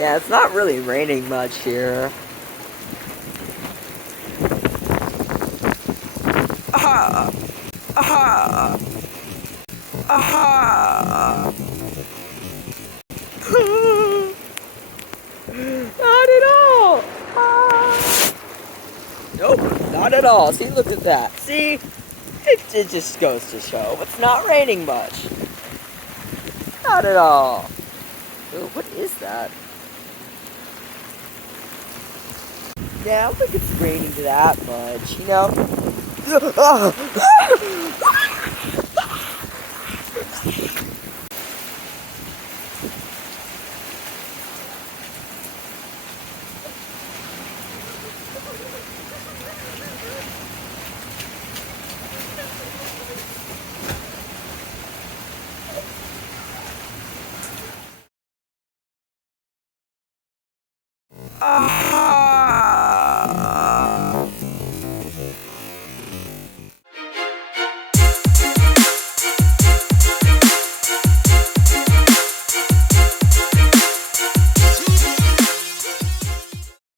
Yeah, it's not really raining much here. Aha! Aha! Aha! Not at all! Ah. Nope, not at all. See, look at that. See? It just goes to show. It's not raining much. Not at all. Ooh, what is that? Yeah, I don't think it's raining that much, you know? Ah!